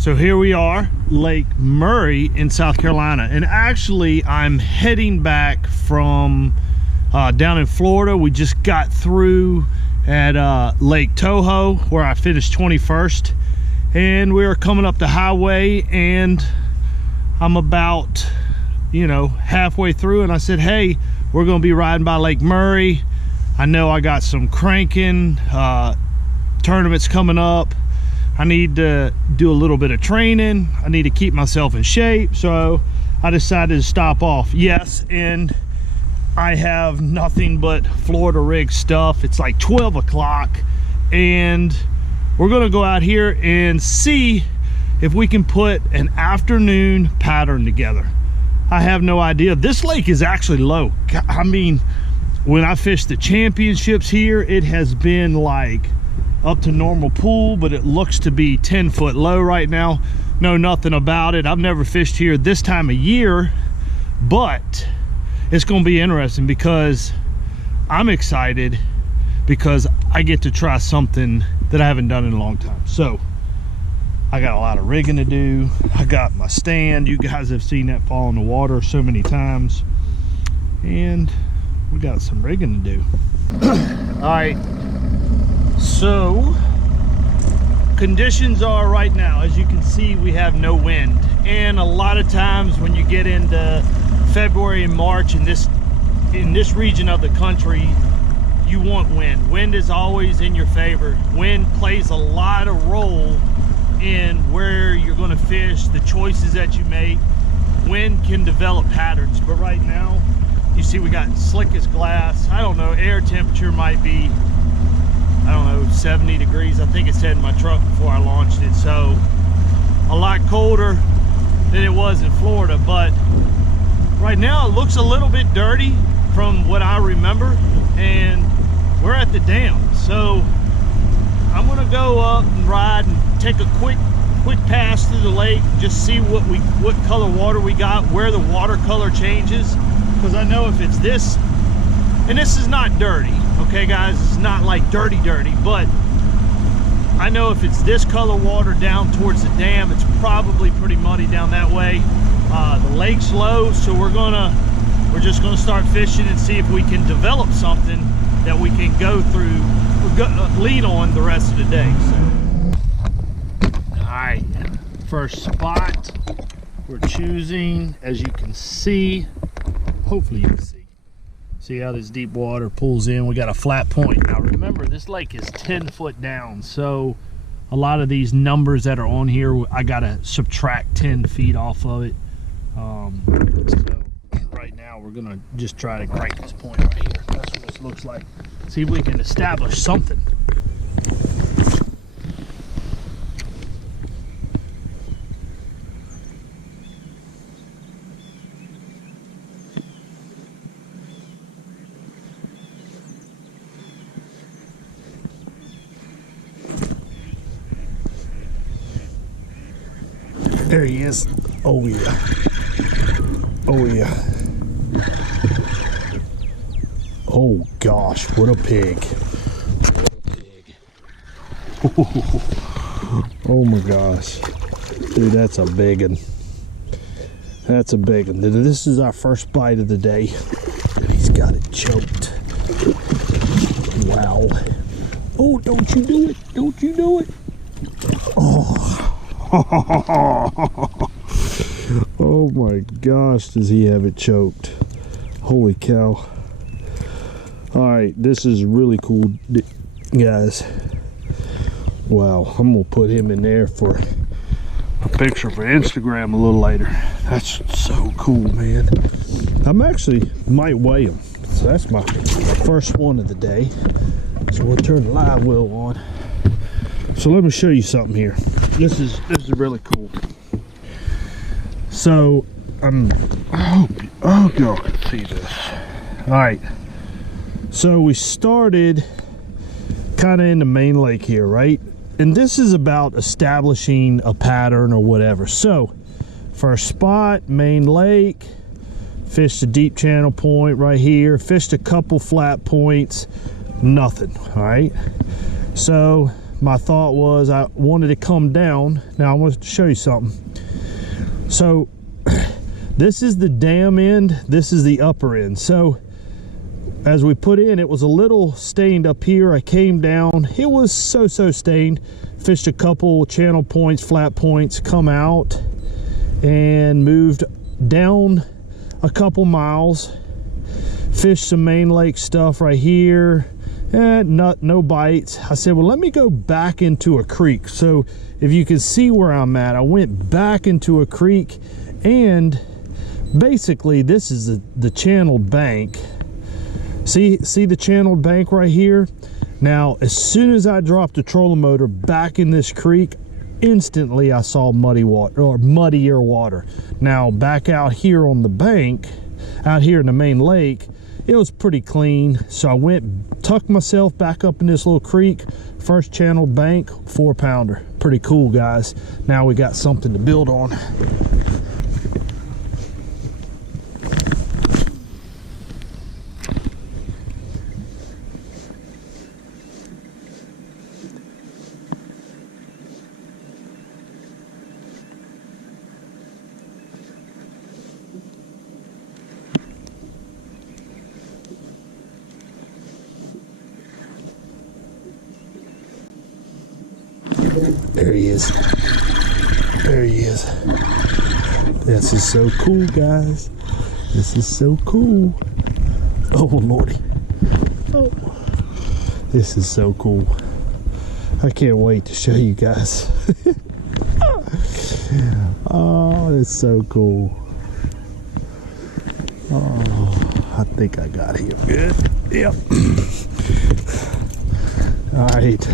So here we are, Lake Murray in South Carolina, and actually I'm heading back from down in Florida. We just got through at Lake Toho where I finished 21st, and we are coming up the highway, and I'm about, you know, halfway through, and I said, hey, we're gonna be riding by Lake Murray. I know I got some cranking tournaments coming up. I need to do a little bit of training. I need to keep myself in shape. So I decided to stop off. Yes, and I have nothing but Florida rig stuff. It's like 12 o'clock, and we're gonna go out here and see if we can put an afternoon pattern together. I have no idea. This lake is actually low. I mean, when I fished the championships here, it has been like up to normal pool, but it looks to be 10-foot low right now. Know nothing about it. I've never fished here this time of year, but it's going to be interesting because I'm excited because I get to try something that I haven't done in a long time. So I got a lot of rigging to do. I got my stand. You guys have seen that fall in the water so many times, and we got some rigging to do. All right, so conditions are right now, as you can see, we have no wind, and a lot of times when you get into February and March in this region of the country, you want wind. Wind is always in your favor. Wind plays a lot of role in where you're going to fish, the choices that you make. Wind can develop patterns, but right now you see we got slick as glass. I don't know, air temperature might be, I don't know, 70 degrees. I think it said in my truck before I launched it. So a lot colder than it was in Florida, but right now it looks a little bit dirty from what I remember, and we're at the dam. So I'm gonna go up and ride and take a quick pass through the lake, just see what color water we got, where the water color changes, because I know if it's this, and this is not dirty, okay guys, it's not like dirty, but I know if it's this color water down towards the dam, it's probably pretty muddy down that way. The lake's low, so we're just gonna start fishing and see if we can develop something that we can go through, lead on the rest of the day. So, all right, first spot we're choosing, as you can see, hopefully you can see how this deep water pulls in. We got a flat point. Now remember, this lake is 10 foot down, so a lot of these numbers that are on here, I gotta subtract 10 feet off of it. So right now we're gonna just try to crank this point right here. That's what this looks like. See if we can establish something. There he is. Oh yeah. Oh yeah. Oh gosh, what a pig. What a pig. Oh my gosh. Dude, that's a big one. That's a big one. This is our first bite of the day. He's got it choked. Wow. Oh, don't you do it. Don't you do it. Oh. Oh my gosh, does he have it choked. Holy cow. Alright, this is really cool, guys. Wow, I'm gonna put him in there for a picture for Instagram a little later. That's so cool, man. I'm actually might weigh him. So that's my first one of the day. So we'll turn the live well on. So let me show you something here. This is really cool. So I hope y'all can see this. All right. So we started kind of in the main lake here, right? And this is about establishing a pattern or whatever. So first spot, main lake, fished a deep channel point right here, fished a couple flat points, nothing. All right. So my thought was I wanted to come down. Now I want to show you something. So this is the dam end, this is the upper end. So as we put in, it was a little stained up here. I came down, it was so stained. Fished a couple channel points, flat points, come out and moved down a couple miles. Fished some main lake stuff right here, and no bites. I said, well, let me go back into a creek. So if you can see where I'm at, I went back into a creek, and basically this is the channeled bank. See the channeled bank right here? Now, as soon as I dropped the trolling motor back in this creek, instantly I saw muddy water, or muddier water. Now, back out here on the bank, out here in the main lake, it was pretty clean. So I went, tucked myself back up in this little creek, first channeled bank, 4-pounder. Pretty cool, guys. Now we got something to build on. There he is. There he is. This is so cool, guys. This is so cool. Oh, Lordy. Oh. This is so cool. I can't wait to show you guys. Oh, it's so cool. Oh, I think I got him good. Yep. All right.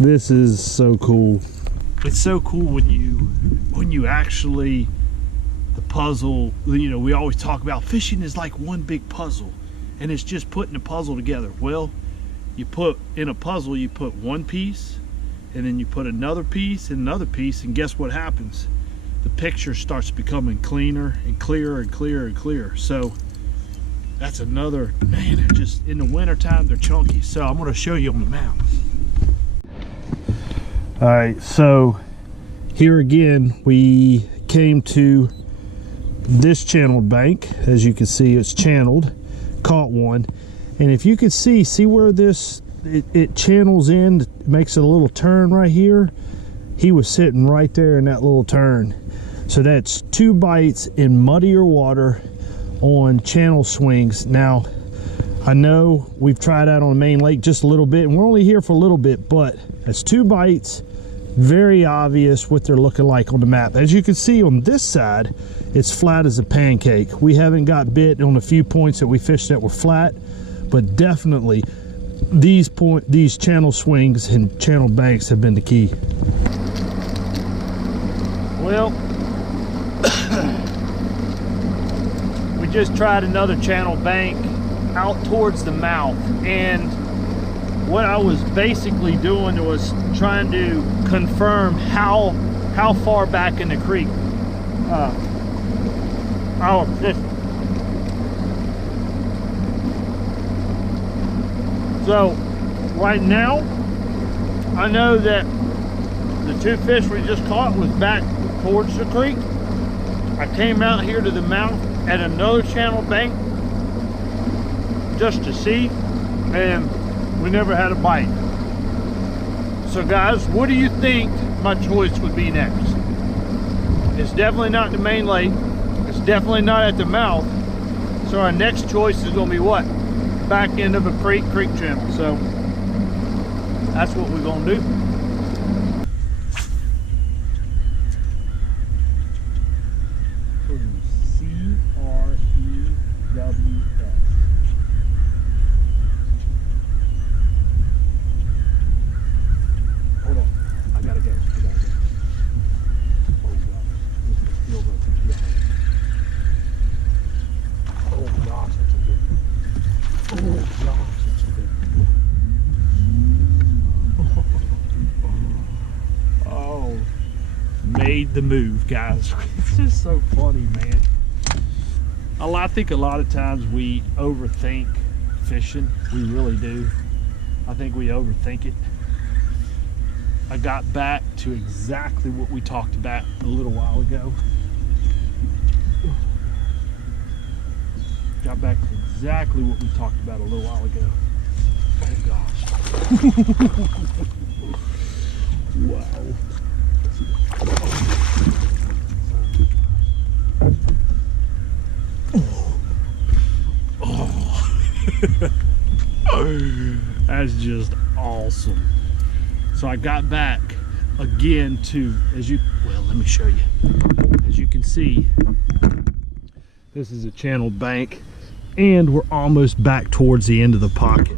This is so cool. It's so cool when you actually, the puzzle, you know, we always talk about fishing is like one big puzzle, and it's just putting a puzzle together. Well, you put in a puzzle, you put one piece, and then you put another piece and another piece, and guess what happens? The picture starts becoming cleaner and clearer and clearer and clearer. So that's another, man, they're just, in the winter time, they're chunky. So I'm going to show you on the map. All right, so here again, we came to this channeled bank. As you can see, it's channeled, caught one. And if you can see where this, it channels in, makes a little turn right here. He was sitting right there in that little turn. So that's 2 bites in muddier water on channel swings. Now, I know we've tried out on the main lake just a little bit, and we're only here for a little bit, but that's 2 bites. Very obvious what they're looking like on the map. As you can see on this side, it's flat as a pancake. We haven't got bit on a few points that we fished that were flat, but definitely these channel swings and channel banks have been the key. Well, we just tried another channel bank out towards the mouth, and what I was basically doing was trying to confirm how far back in the creek our fish. So right now, I know that the 2 fish we just caught was back towards the creek. I came out here to the mouth at another channel bank just to see, and we never had a bite. So guys, what do you think my choice would be next? It's definitely not the main lake. It's definitely not at the mouth. So our next choice is going to be what? Back end of a creek channel. So that's what we're going to do. Made the move, guys. It's just so funny, man. I think a lot of times we overthink fishing. We really do. I think we overthink it. I got back to exactly what we talked about a little while ago. Got back to exactly what we talked about a little while ago. Oh gosh. Wow. Oh. That's just awesome. So I got back again to, well, let me show you. As you can see, this is a channeled bank, and we're almost back towards the end of the pocket.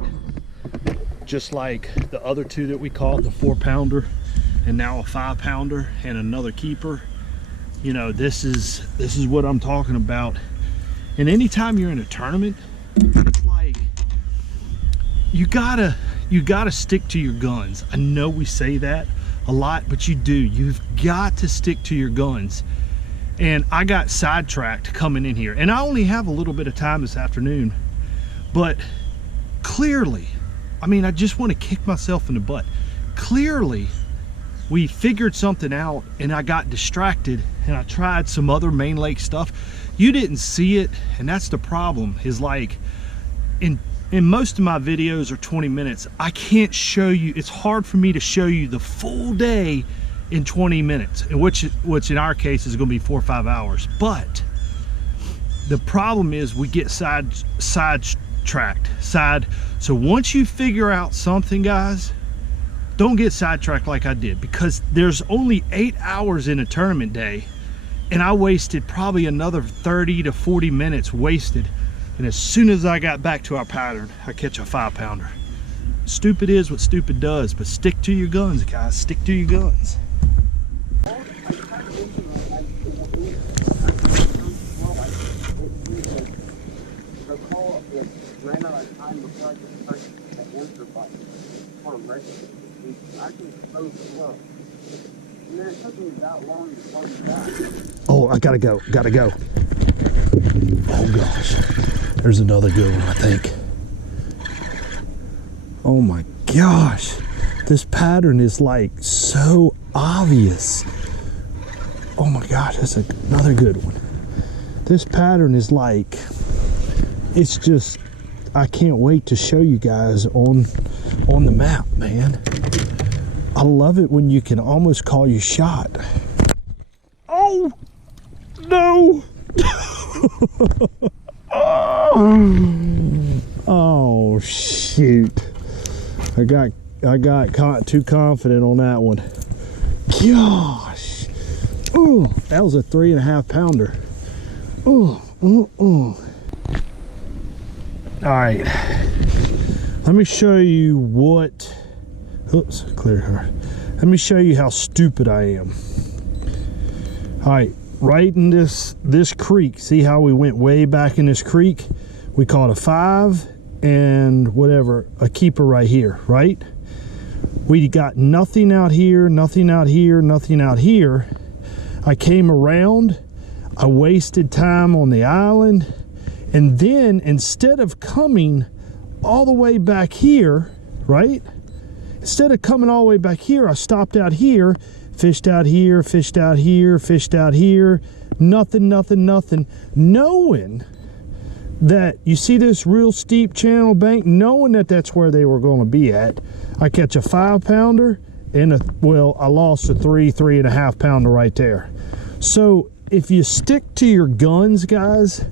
Just like the other two that we caught, the 4-pounder and now a 5-pounder and another keeper. You know, this is what I'm talking about. And anytime you're in a tournament, it's like you gotta stick to your guns. I know we say that a lot, but you do. You've got to stick to your guns. And I got sidetracked coming in here, and I only have a little bit of time this afternoon, but clearly, I mean, I just want to kick myself in the butt. Clearly, we figured something out, and I got distracted, and I tried some other main lake stuff. You didn't see it, and that's the problem, is like, in most of my videos are 20 minutes. I can't show you, it's hard for me to show you the full day in 20 minutes, which in our case is going to be 4 or 5 hours. But the problem is we get sidetracked. So once you figure out something, guys, don't get sidetracked like I did, because there's only 8 hours in a tournament day, and I wasted probably another 30 to 40 minutes wasted. And as soon as I got back to our pattern, I catch a 5-pounder. Stupid is what stupid does, but stick to your guns, guys. Stick to your guns. Oh, I gotta go. Oh gosh, there's another good one, I think. Oh my gosh, this pattern is like so obvious. Oh my gosh, that's another good one. This pattern is like, it's just, I can't wait to show you guys on the map, man. I love it when you can almost call your shot. Oh no. Oh shoot, I got too confident on that one. Gosh. Ooh, that was a 3.5 pounder. Ooh. All right, let me show you what, oops, clear her. Let me show you how stupid I am. All right, right in this creek, see how we went way back in this creek? We caught a 5 and whatever, a keeper right here, right? We got nothing out here, nothing out here, nothing out here. I came around, I wasted time on the island, and then instead of coming all the way back here, right? Instead of coming all the way back here, I stopped out here, fished out here, fished out here, fished out here, nothing, knowing that, you see this real steep channel bank, knowing that that's where they were going to be at. I catch a 5-pounder and I lost a 3.5 pounder right there. So if you stick to your guns, guys,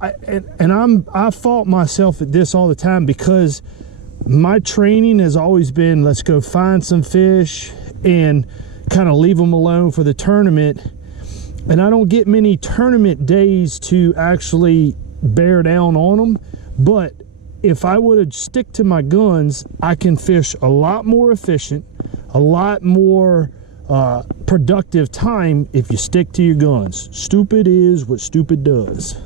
I fault myself at this all the time, because my training has always been, let's go find some fish and kind of leave them alone for the tournament. And I don't get many tournament days to actually bear down on them. But if I would have stick to my guns, I can fish a lot more efficient, a lot more productive time if you stick to your guns. Stupid is what stupid does.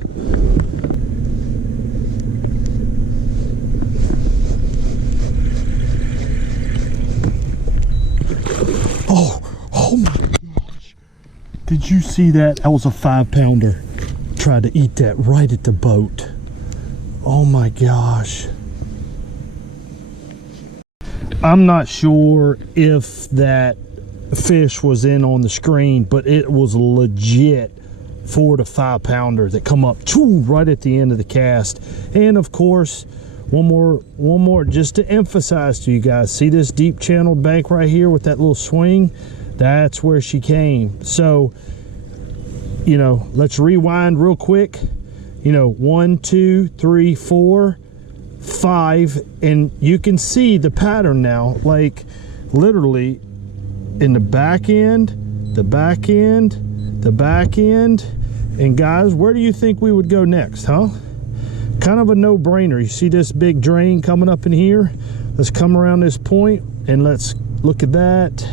Oh my gosh. Did you see that? That was a 5-pounder. Tried to eat that right at the boat. Oh my gosh. I'm not sure if that fish was in on the screen, but it was legit 4 to 5 pounder that come up right at the end of the cast. And of course, one more just to emphasize to you guys, see this deep channeled bank right here with that little swing? That's where she came. So, you know, let's rewind real quick. You know, 1, 2, 3, 4, 5, and you can see the pattern now, like literally in the back end, the back end, the back end. And guys, where do you think we would go next, huh? Kind of a no-brainer. You see this big drain coming up in here? Let's come around this point and let's look at that.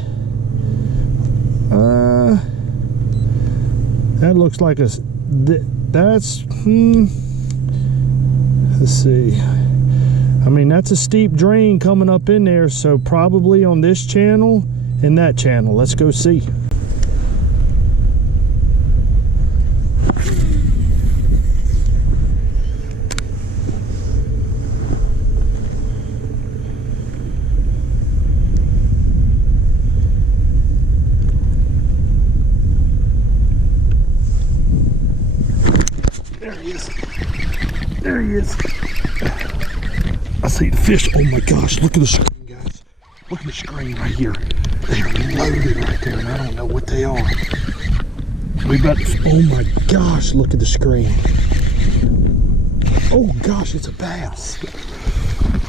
That looks like a, that's, let's see. I mean, that's a steep drain coming up in there, so probably on this channel and that channel. Let's go see. There he is. There he is. I see the fish. Oh my gosh, look at the screen, guys. Look at the screen right here. They are loaded right there, and I don't know what they are. We got, oh my gosh, look at the screen. Oh gosh, it's a bass.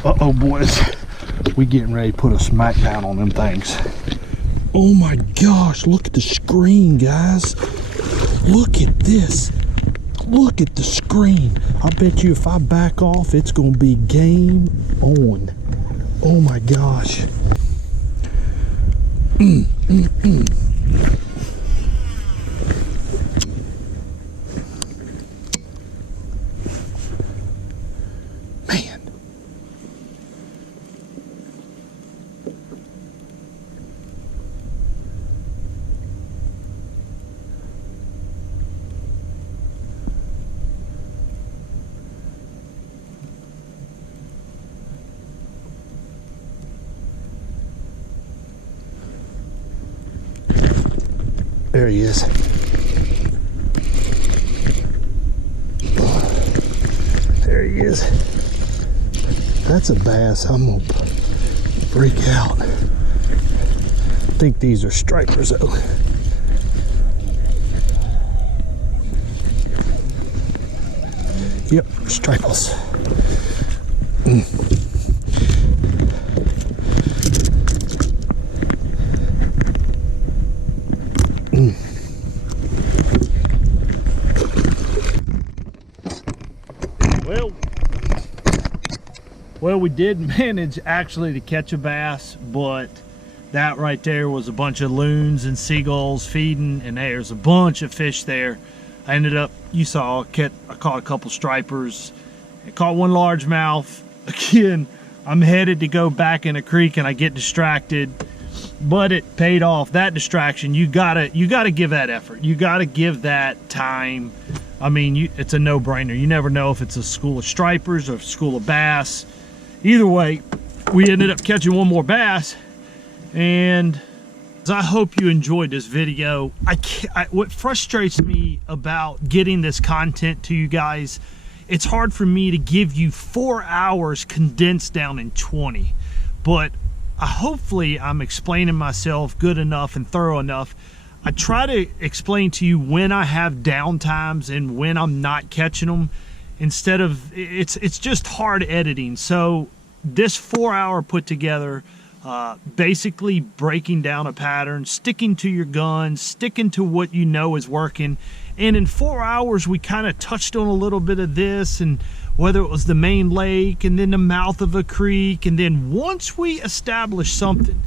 Uh-oh, boys. We getting ready to put a smack down on them things. Oh my gosh, look at the screen, guys. Look at this. Look at the screen. I bet you if I back off, it's gonna be game on. Oh my gosh. Man. There he is. There he is. That's a bass. I'm gonna freak out. I think these are stripers though. Yep, stripers. Well, we did manage actually to catch a bass, but that right there was a bunch of loons and seagulls feeding, and there's a bunch of fish there. I ended up, you saw, I caught a couple stripers. I caught one largemouth. Again, I'm headed to go back in a creek and I get distracted, but it paid off. That distraction, you gotta give that effort. You gotta give that time. I mean, it's a no-brainer. You never know if it's a school of stripers or a school of bass. Either way, we ended up catching one more bass, and I hope you enjoyed this video. What frustrates me about getting this content to you guys, it's hard for me to give you 4 hours condensed down in 20, but hopefully I'm explaining myself good enough and thorough enough. I try to explain to you when I have downtimes and when I'm not catching them. Instead of, it's just hard editing. So this 4 hour put together, basically breaking down a pattern, sticking to your guns, sticking to what you know is working. And in 4 hours, we kind of touched on a little bit of this, and whether it was the main lake and then the mouth of a creek. And then once we established something,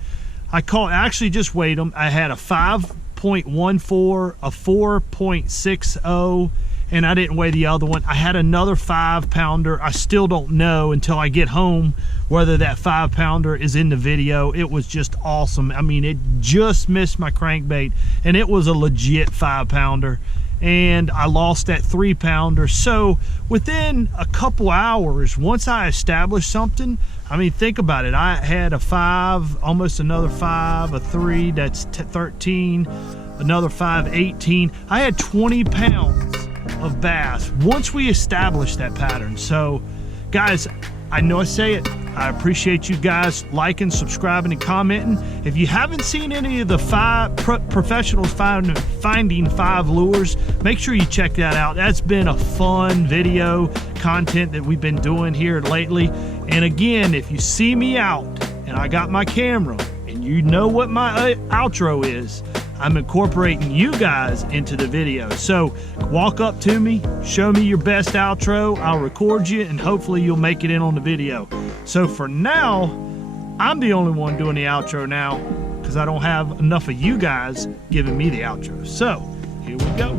actually just weighed them. I had a 5.14, a 4.60, and I didn't weigh the other one. I had another 5 pounder. I still don't know until I get home whether that 5 pounder is in the video. It was just awesome. I mean, it just missed my crankbait, and it was a legit 5 pounder. and I lost that 3-pounder. So within a couple hours, once I established something, I mean, think about it. I had a 5, almost another 5, a 3, that's 13, another 5, 18. I had 20 pounds of bass once we established that pattern. So guys, I know I say it, I appreciate you guys liking, subscribing, and commenting. If you haven't seen any of the professionals finding 5 lures, make sure you check that out. That's been a fun video content that we've been doing here lately. And again, if you see me out and I got my camera and you know what my outro is, I'm incorporating you guys into the video. So walk up to me, show me your best outro, I'll record you, and hopefully you'll make it in on the video. So for now, I'm the only one doing the outro now because I don't have enough of you guys giving me the outro. So here we go.